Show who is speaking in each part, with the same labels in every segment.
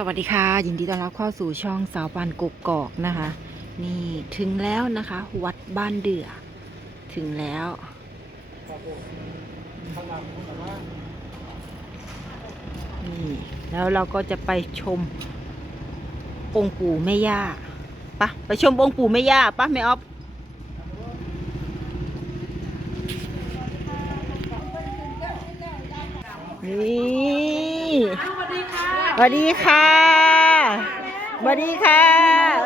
Speaker 1: สวัสดีค่ะ ยินดีต้อนรับเข้าสู่ช่องสาวปานกกกอกนะคะ นี่ถึงแล้วนะคะ วัดบ้านเดือ ถึงแล้ว นี่แล้วเราก็จะไปชมองค์ปู่แม่ย่าปะไปชมองค์ปู่แม่ย่าปะแม่ออฟนี่ สวัสดีค่ะสวัสดีค่ะ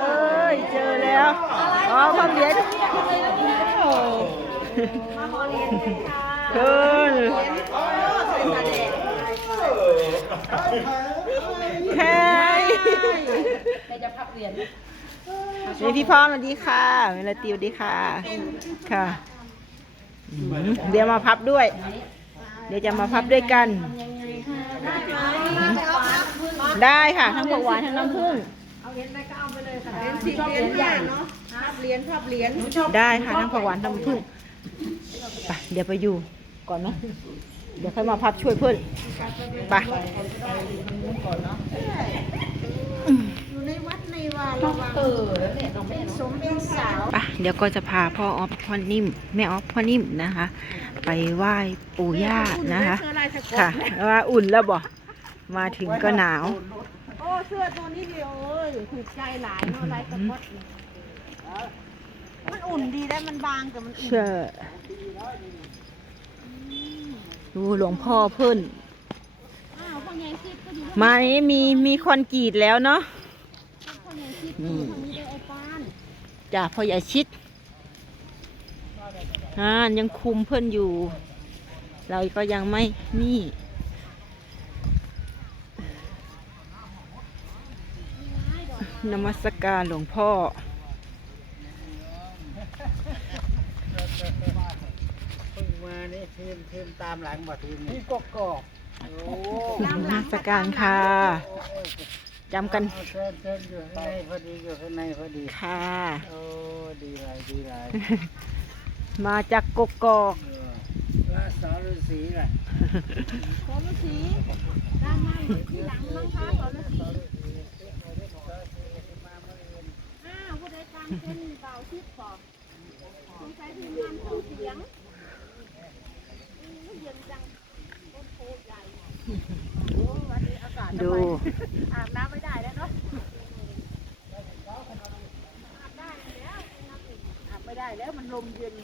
Speaker 1: เอ้ยเจอแล้ว อ๋อความเหรียญเออใช่
Speaker 2: จะพับเหรียญ
Speaker 1: นี่พี่พรสวัสดีค่ะเมลาติวสวัสดีค่ะ ค่ะอืมเดี๋ยวมาพับด้วย เดี๋ยวจะมาพับด้วยกัน ได้ค่ะ ทั้งบวหวานทั้งน้ำผึ้ง
Speaker 2: สิบเหรียญห้าเนาะพับเหรียญพับเหรียญ
Speaker 1: ได้ค่ะทั้งผักหวานทั้งน้ำผึ้งไปเดี๋ยวไปอยู่ก่อนนะเดี๋ยวค่อยมาพับช่วยเพื่อนไป
Speaker 2: อยู่ในวัดในวาระวังเออแล้วเนี่ยน้องแม่สมเป็นสาว
Speaker 1: ไปเดี๋ยวก็จะพาพ่อออฟพ่อนิ่มแม่ออฟพ่อนิ่มนะคะ ไปไหว้ปู่ย่านะคะ
Speaker 2: เสื้อลายสก๊อ
Speaker 1: ค่ะ
Speaker 2: ต
Speaker 1: ว่าอุ่นแล้วบ่ มาถึงก็หนาว
Speaker 2: โอ้ เสื้อตัวนี้เดียวเอ้ยถูกใจหลายเนาะลายสก๊อตนี่มันอุ่นดีได้มันบางแต่มันอุ่น
Speaker 1: เชื่อดูหลวงพ่อเพิ่น
Speaker 2: อ้าวพ่อใหญ่ซิดก็อยู่
Speaker 1: มานี้มีมีคอนกรีตแล้วเนาะ
Speaker 2: พ่อใหญ่ซิดก็อยู่ทางนี้เลยไอ้ปาน
Speaker 1: จ้าพ่อใหญ่ชิดอ่ายังคุมเพื่อนอยู่ เราก็ยังไม่นี่ นมัสการหลวงพ่อ
Speaker 3: เพิ่งมานี่ทีมทีมตามหลังบ่ทีมนี่กกอกโอ้
Speaker 1: นมัสการค่ะจำกัน
Speaker 3: เชิญเชิญอยู่ข้างในพอดีอยู่ข้างในพอดี
Speaker 1: ค่ะ
Speaker 3: โอ้ดีหลายดีหลาย
Speaker 1: มาจากกกอก
Speaker 3: เออพระสอนฤาษีน่ะ
Speaker 2: สอนฤาษีตามมาอยู่ที่หลังมั้งคะสอนฤาษีอ้าวผู้ใดตาม เป็นเบาชิดก่อนสงสัยทีมงานเครื่องเสียงอืมเย็นจังต้นโพใหญ่โอ้วันนี้อากาศทำไม
Speaker 1: ดู
Speaker 2: อาบน้ำไม่ได้แล้วเนาะอาบได้แล้วอาบไม่ได้แล้วมันลมเย็น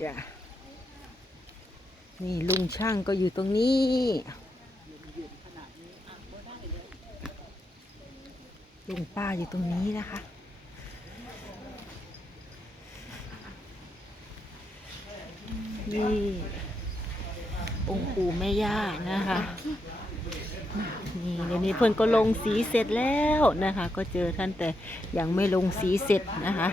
Speaker 1: จ้ะนี่ลุงช่างก็อยู่ตรงนี้ ลุงป้าอยู่ตรงนี้นะคะ นี่องค์ปู่แม่ย่านะคะนี่เดี๋ยวนี้เพื่อนก็ลงสีเสร็จแล้วนะคะ ก็เจอท่านแต่ยังไม่ลงสีเสร็จนะคะ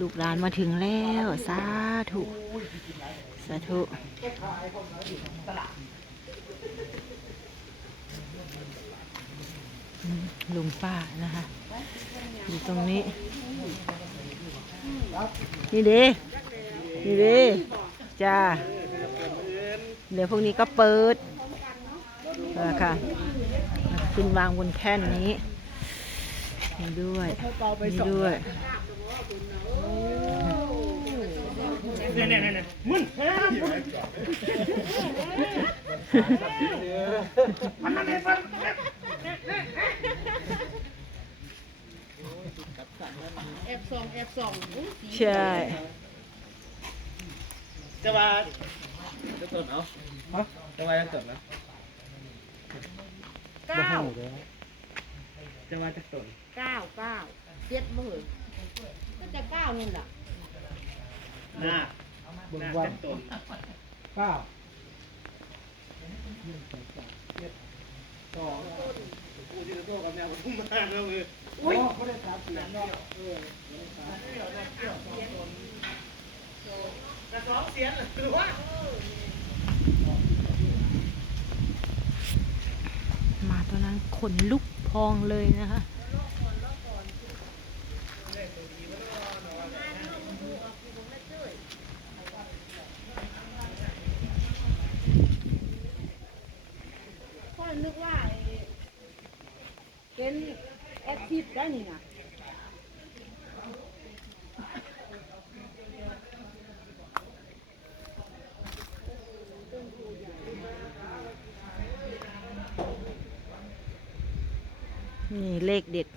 Speaker 1: ลูกหลานมาถึงแล้ว สาธุ สาธุ อืม ลุงป้านะคะ อยู่ตรงนี้ นี่เด้นี่เด้จ้า เดี๋ยวพวกนี้ก็เปิดเออค่ะขึ้นวางบนแท่นนี้นี่ด้วยนี่ด้วย
Speaker 2: แอบส่องแอบส่องอุ๊ย
Speaker 1: ใช่
Speaker 3: จะมาจะตดเอาฮะจะมาจะตดนะ
Speaker 2: เก้า
Speaker 3: จะมาจะตด
Speaker 2: เก้าเก้าเจ็ดมือก็จะเก้านี่แหละ
Speaker 3: หน้าหน้าจะตดเก้า กูจะโตกับแมวทุ่มมากแล้วมืออุ้ยเขาได้ตัดเสียงเนาะเออกระสองเสียงหรือว่า
Speaker 1: มาตัวนั้นขนลุกพองเลยนะคะ
Speaker 2: นึกว่าไอ้เป็นแอดทิฟ ได้นี่นะ
Speaker 1: นี่เลขเด็ด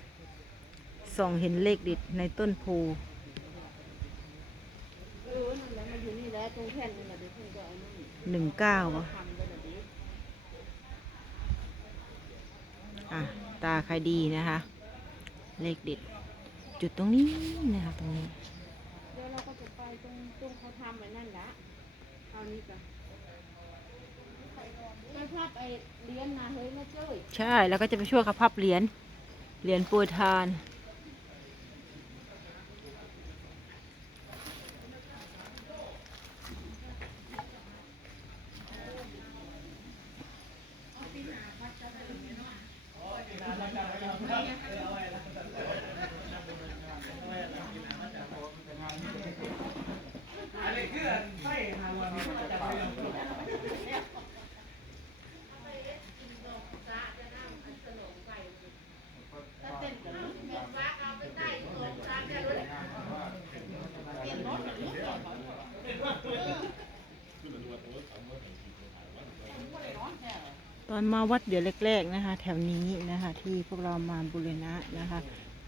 Speaker 1: ส่องเห็นเลขเด็ดในต้นโพ
Speaker 2: หนึ่งเก้ากันนะดิ
Speaker 1: อะ ตาใครดีนะคะ เลขเด็ด จุดตรงนี้นะคะตรงนี้
Speaker 2: เดี๋ยวเราก็จะไปตรงตรงเขาทำไว้นั่นละเอานี้จ้ะไปภาพไอ้เลี้ยนนะเฮ้ยแม่เจ้ย
Speaker 1: ใช่แล้วก็จะไปช่วยเขาพับเหรียญเหรียญโปรยทาน
Speaker 3: อะไรคือไฟหาวันนี้มันจะไป
Speaker 1: ตอนมาวัดเดี๋ยวแรกๆนะคะ แถวนี้นะคะ ที่พวกเรามาบูรณะนะคะ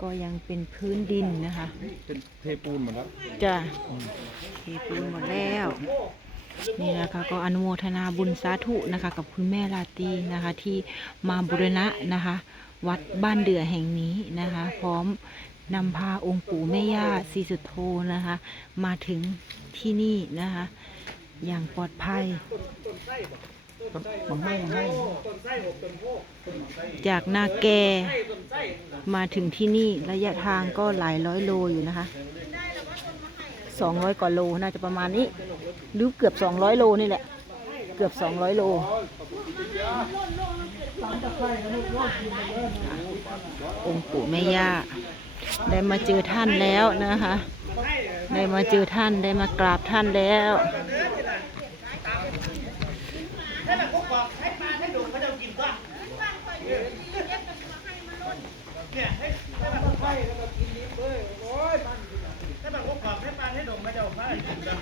Speaker 1: ก็ยังเป็นพื้นดินนะคะ
Speaker 4: เป็นเทปูนหมดแล้ว
Speaker 1: จะเทปูนหมดแล้ว นี่นะคะก็อนุโมทนาบุญสาธุนะคะกับคุณแม่ลาตีนะคะที่มาบุรณะนะคะ วัดบ้านเดือแห่งนี้นะคะ พร้อมนำพาองค์ปู่แม่ย่าศรีสุโธนะคะ มาถึงที่นี่นะคะ อย่างปลอดภัย จากนาแกมาถึงที่นี่ระยะทางก็หลายร้อยโลอยู่นะคะ สองร้อยกว่าโลน่าจะประมาณนี้หรือเกือบสองร้อยโลนี่แหละ เกือบสองร้อยโลองค์ปู่แม่ย่าได้มาเจอท่านแล้วนะคะ ได้มาเจอท่านได้มากราบท่านแล้ว
Speaker 3: ให้ปลาให้ดุเขาจะกินก็เนี่ยให้ให้แบบไฟแล้วก็กินดิบเลยโอ้ยมันถ้าแบบพวกบอกให้ปลาให้ดุเขาจะมากินก็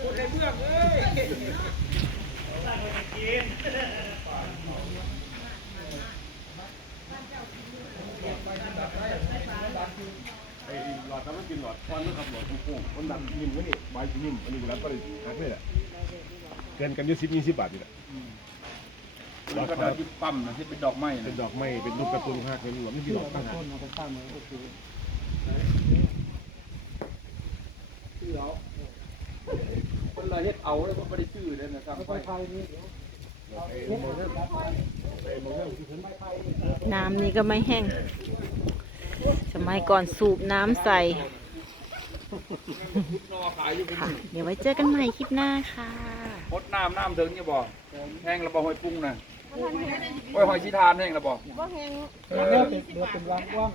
Speaker 3: พูดให้เพื่อนเลยกิน
Speaker 4: ไอ้หลอดน้ำมันกินหลอด ควันนะครับหลอดโป่งๆมันดันนิ่มไว้นี่ใบนิ่มอันนี้กูรับก็เลยหักเลยแหละเกินกันอยี่สิบยี่สิบบาทนี่แหละหลอด
Speaker 5: ก็
Speaker 4: ค
Speaker 5: ได้
Speaker 4: รับ
Speaker 5: ที่ปั๊มนะที่เป็นดอกไม้
Speaker 4: เป็
Speaker 5: นะ
Speaker 4: นดอกไม้เป็นรูปการ์ตูนหักเป็นหลอดไม่กี่หลอดตั้ง
Speaker 5: ชื่อเอาคนละเฮ็ดเอาเลยเพราะไม่ได้ชื่อเลยนะครับไป
Speaker 1: น้ำนี่ก็ไม่แห้ง สมัยก่อนสูบน้ำใส่
Speaker 5: นอขายอยู่
Speaker 1: ค่ะ เดี๋ยวไว้เจอกันใหม่คลิปหน้าค่ะ
Speaker 5: พดน้ำน้ำถึงนี่บ่แห้งระบอหอยปรุงนะโอ้ยหอยชีทานแห้งระบอ
Speaker 2: ว่าแหง
Speaker 5: เออ
Speaker 3: เดี๋ยวเป็นวางว่าง